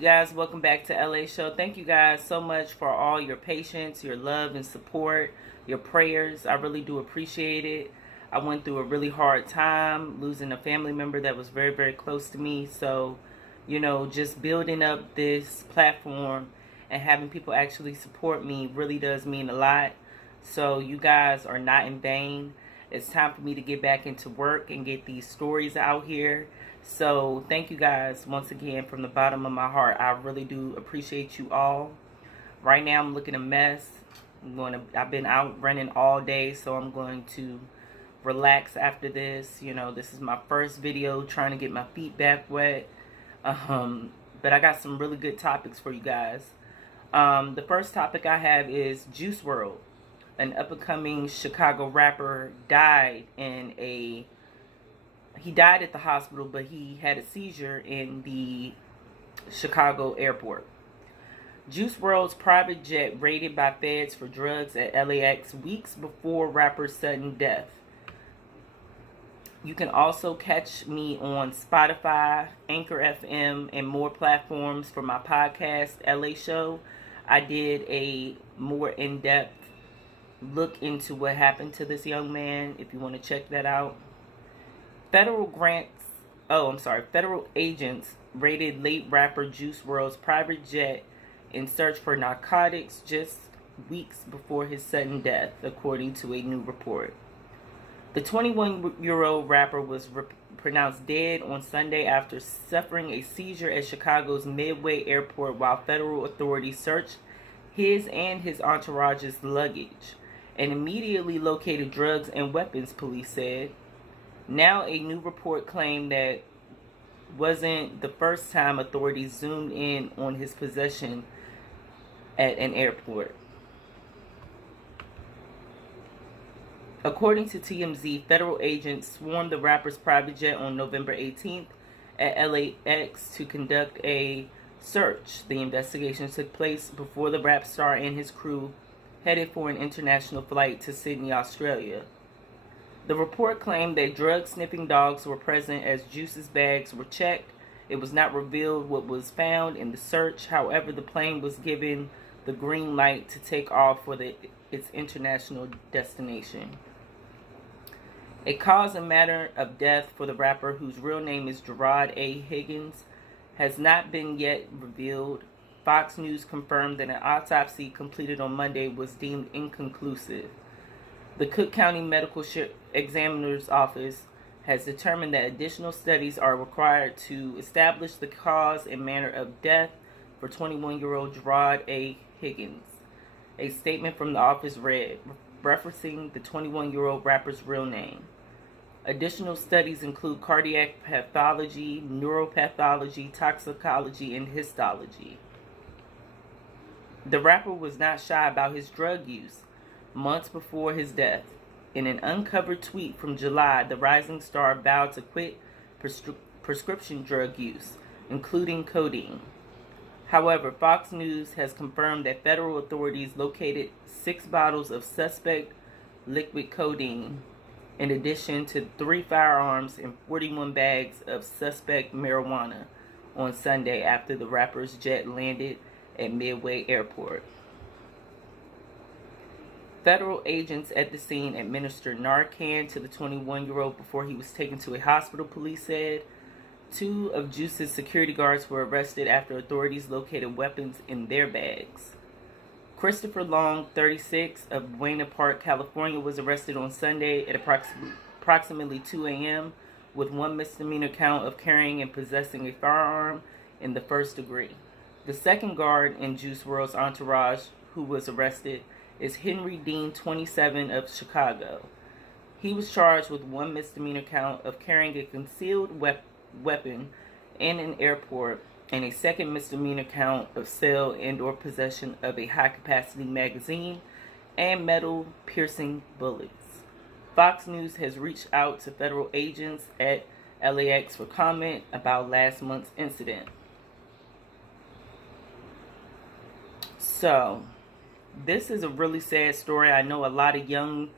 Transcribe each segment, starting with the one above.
Guys, welcome back to LA Show. Thank you guys so much for all your patience, your love and support, your prayers. I really do appreciate it. I went through a really hard time losing a family member that was very, very close to me. So, you know, just building up this platform and having people actually support me really does mean a lot. So you guys are not in vain. It's time for me to get back into work and get these stories out here. So thank you guys once again from the bottom of my heart. I really do appreciate you all. Right now I'm looking a mess. I've been out running all day, so I'm going to relax after this. You know, this is my first video trying to get my feet back wet. But I got some really good topics for you guys. The first topic I have is Juice Wrld, an up-and-coming Chicago rapper, died he died at the hospital, but he had a seizure in the Chicago airport. Juice WRLD's private jet raided by feds for drugs at LAX weeks before rapper's sudden death. You can also catch me on Spotify, Anchor FM, and more platforms for my podcast, LA Show. I did a more in-depth look into what happened to this young man, if you want to check that out. Federal agents raided late rapper Juice WRLD's private jet in search for narcotics just weeks before his sudden death, according to a new report. The 21-year-old rapper was pronounced dead on Sunday after suffering a seizure at Chicago's Midway Airport while federal authorities searched his and his entourage's luggage and immediately located drugs and weapons, police said. Now a new report claimed that wasn't the first time authorities zoomed in on his possession at an airport. According to TMZ, federal agents swarmed the rapper's private jet on November 18th at LAX to conduct a search. The investigation took place before the rap star and his crew headed for an international flight to Sydney, Australia. The report claimed that drug-sniffing dogs were present as Juice's bags were checked. It was not revealed what was found in the search. However, the plane was given the green light to take off for its international destination. A cause and manner of death for the rapper, whose real name is Wrld A. Higgins, has not been yet revealed. Fox News confirmed that an autopsy completed on Monday was deemed inconclusive. The Cook County Medical Examiner's Office has determined that additional studies are required to establish the cause and manner of death for 21-year-old Wrld A. Higgins. A statement from the office read, referencing the 21-year-old rapper's real name. Additional studies include cardiac pathology, neuropathology, toxicology, and histology. The rapper was not shy about his drug use. Months before his death, in an uncovered tweet from July, the rising star vowed to quit prescription drug use, including codeine. However, Fox News has confirmed that federal authorities located 6 bottles of suspect liquid codeine, in addition to 3 firearms and 41 bags of suspect marijuana on Sunday after the rapper's jet landed at Midway Airport. Federal agents at the scene administered Narcan to the 21-year-old before he was taken to a hospital, police said. 2 of Juice's security guards were arrested after authorities located weapons in their bags. Christopher Long, 36, of Buena Park, California, was arrested on Sunday at approximately 2 a.m. with 1 misdemeanor count of carrying and possessing a firearm in the first degree. The second guard in Juice WRLD's entourage who was arrested is Henry Dean, 27, of Chicago. He was charged with 1 misdemeanor count of carrying a concealed weapon in an airport and a second misdemeanor count of sale and or possession of a high-capacity magazine and metal-piercing bullets. Fox News has reached out to federal agents at LAX for comment about last month's incident. So, this is a really sad story. I know a lot of young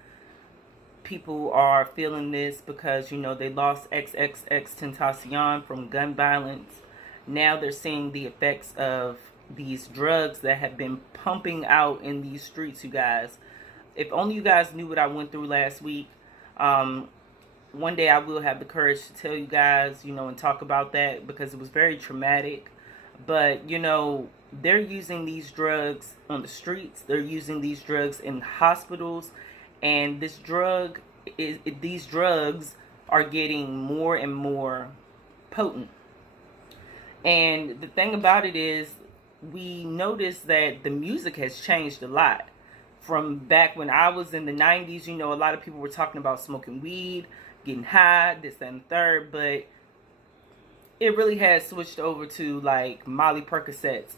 people are feeling this because, you know, they lost XXX Tentacion from gun violence. Now they're seeing the effects of these drugs that have been pumping out in these streets, you guys. If only you guys knew what I went through last week. One day I will have the courage to tell you guys, you know, and talk about that because it was very traumatic. But, you know, they're using these drugs on the streets. They're using these drugs in hospitals. And these drugs are getting more and more potent. And the thing about it is, we noticed that the music has changed a lot. From back when I was in the 90s, you know, a lot of people were talking about smoking weed, getting high, this, that, and the third. But it really has switched over to, like, Molly Percocets.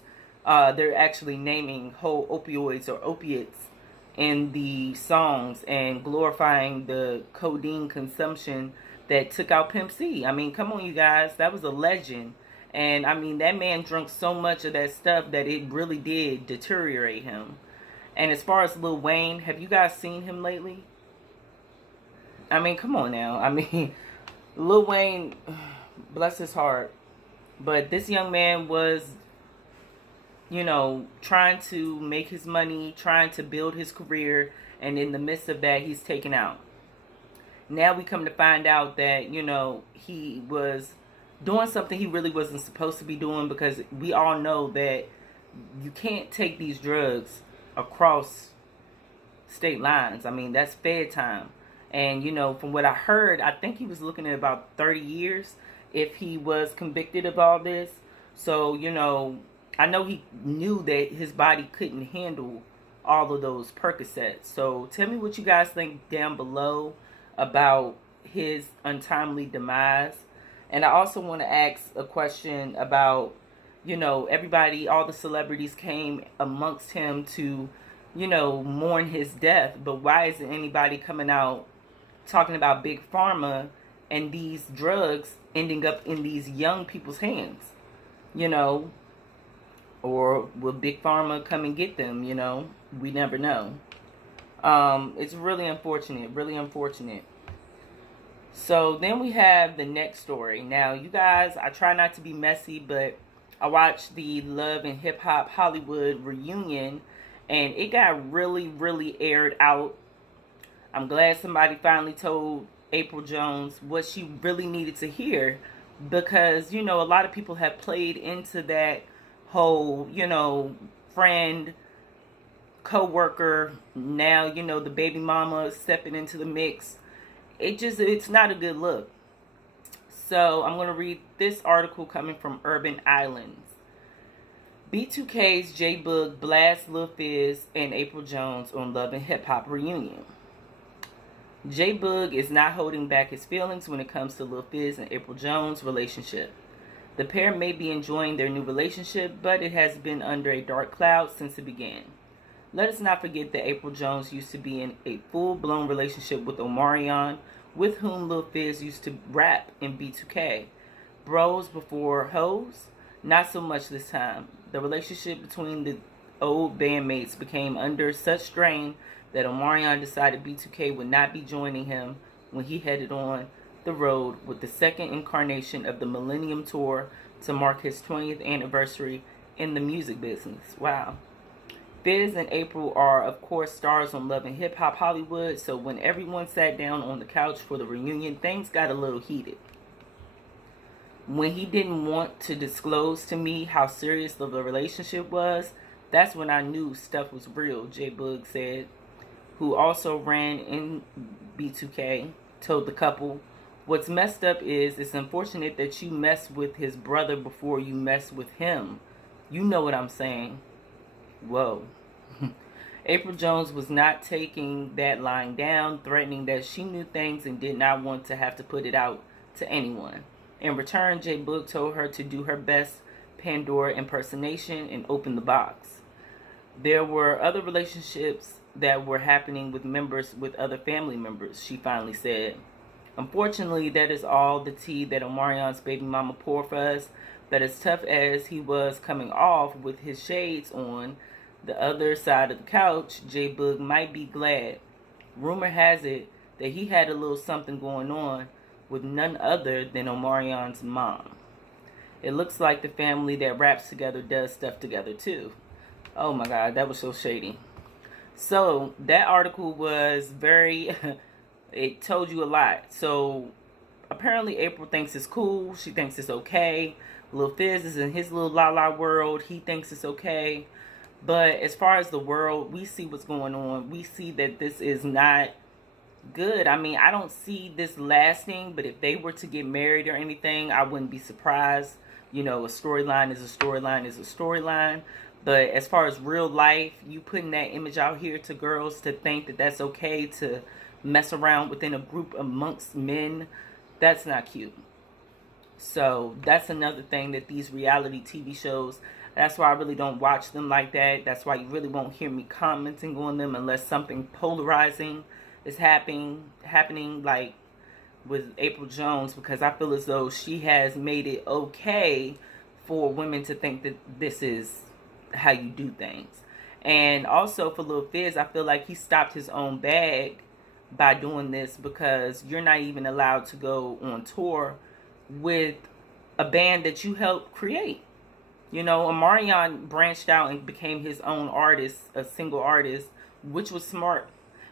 They're actually naming whole opioids or opiates in the songs and glorifying the codeine consumption that took out Pimp C. I mean, come on, you guys. That was a legend. And, I mean, that man drank so much of that stuff that it really did deteriorate him. And as far as Lil Wayne, have you guys seen him lately? I mean, come on now. I mean, Lil Wayne, bless his heart. But this young man was, you know, trying to make his money, trying to build his career, and in the midst of that, he's taken out. Now we come to find out that, you know, he was doing something he really wasn't supposed to be doing, because we all know that you can't take these drugs across state lines. I mean, that's Fed time. And, you know, from what I heard, I think he was looking at about 30 years if he was convicted of all this. So, you know, I know he knew that his body couldn't handle all of those Percocets. So tell me what you guys think down below about his untimely demise. And I also want to ask a question about, you know, everybody, all the celebrities came amongst him to, you know, mourn his death. But why isn't anybody coming out talking about Big Pharma and these drugs ending up in these young people's hands? You know, or will Big Pharma come and get them? You know, we never know. It's really unfortunate, really unfortunate. So then we have the next story. Now, you guys, I try not to be messy, but I watched the Love and Hip Hop Hollywood reunion, and it got really, really aired out. I'm glad somebody finally told Apryl Jones what she really needed to hear, because, you know, a lot of people have played into that whole, you know, friend, co-worker, now, you know, the baby mama stepping into the mix. It's not a good look. So I'm going to read this article coming from Urban Islands. B2K's J Boog blasts Lil Fizz and Apryl Jones on Love and Hip Hop reunion. J Boog is not holding back his feelings when it comes to Lil Fizz and Apryl Jones' relationship. The pair may be enjoying their new relationship, but it has been under a dark cloud since it began. Let us not forget that Apryl Jones used to be in a full-blown relationship with Omarion, with whom Lil Fizz used to rap in B2K. Bros before hoes? Not so much this time. The relationship between the old bandmates became under such strain that Omarion decided B2K would not be joining him when he headed on the road with the second incarnation of the Millennium Tour to mark his 20th anniversary in the music business. Wow. Fizz and Apryl are, of course, stars on Love and Hip Hop Hollywood, so when everyone sat down on the couch for the reunion, things got a little heated. When he didn't want to disclose to me how serious the relationship was, that's when I knew stuff was real, J Boog said, who also ran in B2K, told the couple, "What's messed up is it's unfortunate that you mess with his brother before you mess with him. You know what I'm saying." Whoa. Apryl Jones was not taking that lying down, threatening that she knew things and did not want to have to put it out to anyone. In return, J Boog told her to do her best Pandora impersonation and open the box. There were other relationships that were happening with members, with other family members, she finally said. Unfortunately, that is all the tea that Omarion's baby mama poured for us. But as tough as he was coming off with his shades on, the other side of the couch, J-Boog might be glad. Rumor has it that he had a little something going on with none other than Omarion's mom. It looks like the family that raps together does stuff together too. Oh my God, that was so shady. So that article was very, it told you a lot. So apparently Apryl thinks it's cool. She thinks it's okay. Lil Fizz is in his little la-la world. He thinks it's okay. But as far as the world, we see what's going on. We see that this is not good. I mean, I don't see this lasting, but if they were to get married or anything, I wouldn't be surprised. You know, a storyline is a storyline is a storyline. But as far as real life, you putting that image out here to girls to think that that's okay to mess around within a group amongst men, that's not cute. So that's another thing that these reality TV shows, that's why I really don't watch them like that. That's why you really won't hear me commenting on them unless something polarizing is happening like with Apryl Jones, because I feel as though she has made it okay for women to think that this is how you do things. And also for Lil Fizz, I feel like he stopped his own bag by doing this, because you're not even allowed to go on tour with a band that you helped create. You know, Omarion branched out and became his own artist, a single artist, which was smart,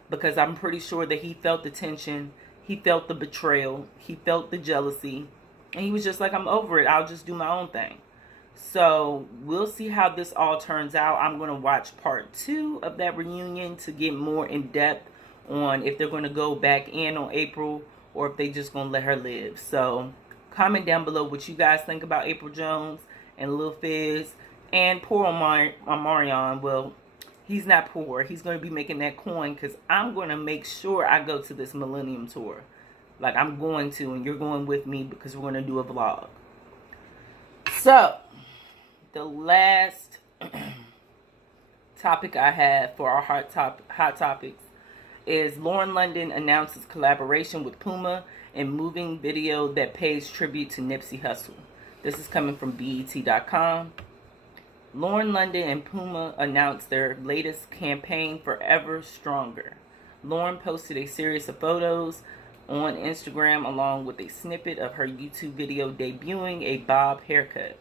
because I'm pretty sure that he felt the tension, he felt the betrayal, he felt the jealousy, and he was just like, I'm over it, I'll just do my own thing. So we'll see how this all turns out. I'm going to watch part 2 of that reunion to get more in depth on if they're going to go back in on Apryl or if they just going to let her live. So comment down below what you guys think about Apryl Jones and Lil Fizz and poor Omarion. Well, he's not poor. He's going to be making that coin, because I'm going to make sure I go to this Millennium Tour. Like, I'm going to, and you're going with me, because we're going to do a vlog. So the last topic I have for our hot topics is Lauren London announces collaboration with Puma in moving video that pays tribute to Nipsey Hussle. This is coming from BET.com. Lauren London and Puma announced their latest campaign, Forever Stronger. Lauren posted a series of photos on Instagram along with a snippet of her YouTube video debuting a bob haircut.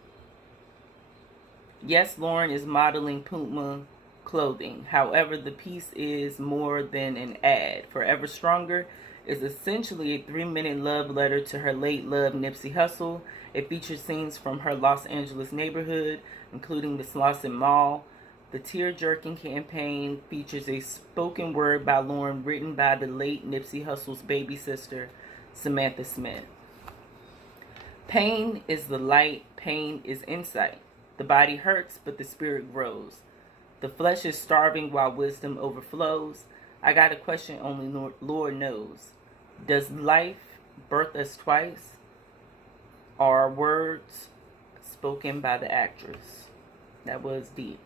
Yes, Lauren is modeling Puma clothing. However, the piece is more than an ad. Forever Stronger is essentially a 3-minute love letter to her late love, Nipsey Hussle. It features scenes from her Los Angeles neighborhood, including the Slauson Mall. The tear-jerking campaign features a spoken word by Lauren written by the late Nipsey Hussle's baby sister, Samantha Smith. Pain is the light, pain is insight. The body hurts, but the spirit grows. The flesh is starving while wisdom overflows. I got a question only Lord knows. Does life birth us twice? Are words spoken by the actress? That was deep.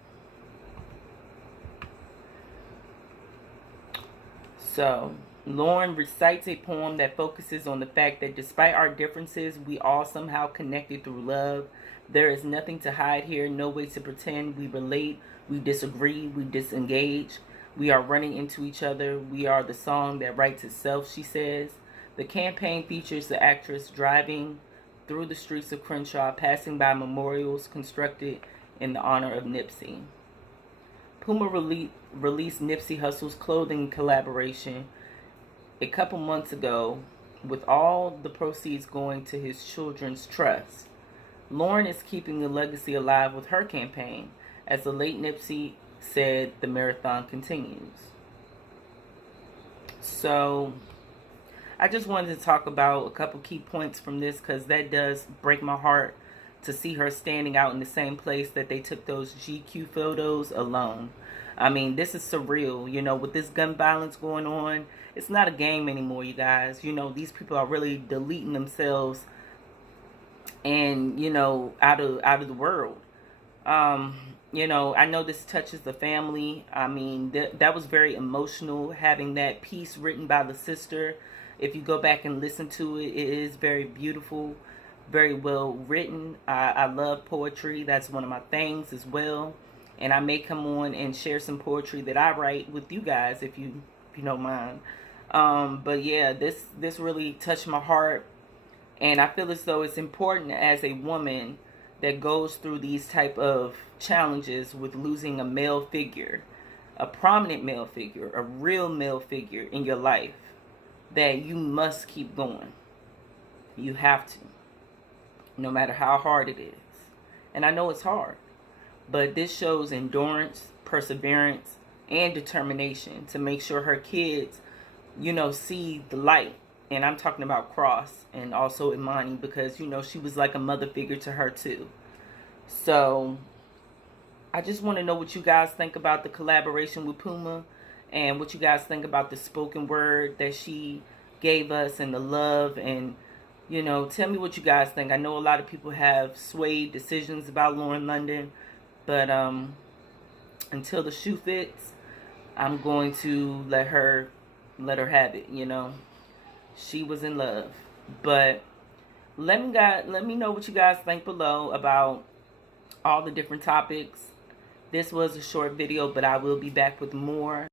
So, Lauren recites a poem that focuses on the fact that despite our differences, we all somehow connected through love. There is nothing to hide here, no way to pretend. We relate, we disagree, we disengage. We are running into each other. We are the song that writes itself, she says. The campaign features the actress driving through the streets of Crenshaw, passing by memorials constructed in the honor of Nipsey. Puma released Nipsey Hussle's clothing collaboration a couple months ago, with all the proceeds going to his children's trust. Lauren is keeping the legacy alive with her campaign. As the late Nipsey said, the marathon continues. So, I just wanted to talk about a couple key points from this, because that does break my heart to see her standing out in the same place that they took those GQ photos alone. I mean, this is surreal, you know, with this gun violence going on. It's not a game anymore, you guys. You know, these people are really deleting themselves and, you know, out of the world. You know, I know this touches the family. I mean, that was very emotional, having that piece written by the sister. If you go back and listen to it, it is very beautiful, very well written. I love poetry. That's one of my things as well. And I may come on and share some poetry that I write with you guys if you don't mind. But yeah, this really touched my heart, and I feel as though it's important as a woman that goes through these type of challenges with losing a male figure, a prominent male figure, a real male figure in your life, that you must keep going. You have to, no matter how hard it is. And I know it's hard, but this shows endurance, perseverance, and determination to make sure her kids, you know, see the light. And I'm talking about Cross and also Imani, because, you know, she was like a mother figure to her too. So I just want to know what you guys think about the collaboration with Puma, and what you guys think about the spoken word that she gave us, and the love. And, you know, tell me what you guys think. I know a lot of people have swayed decisions about Lauren London, but until the shoe fits, I'm going to let her have it, you know. She was in love. But let me know what you guys think below about all the different topics. This was a short video, but I will be back with more.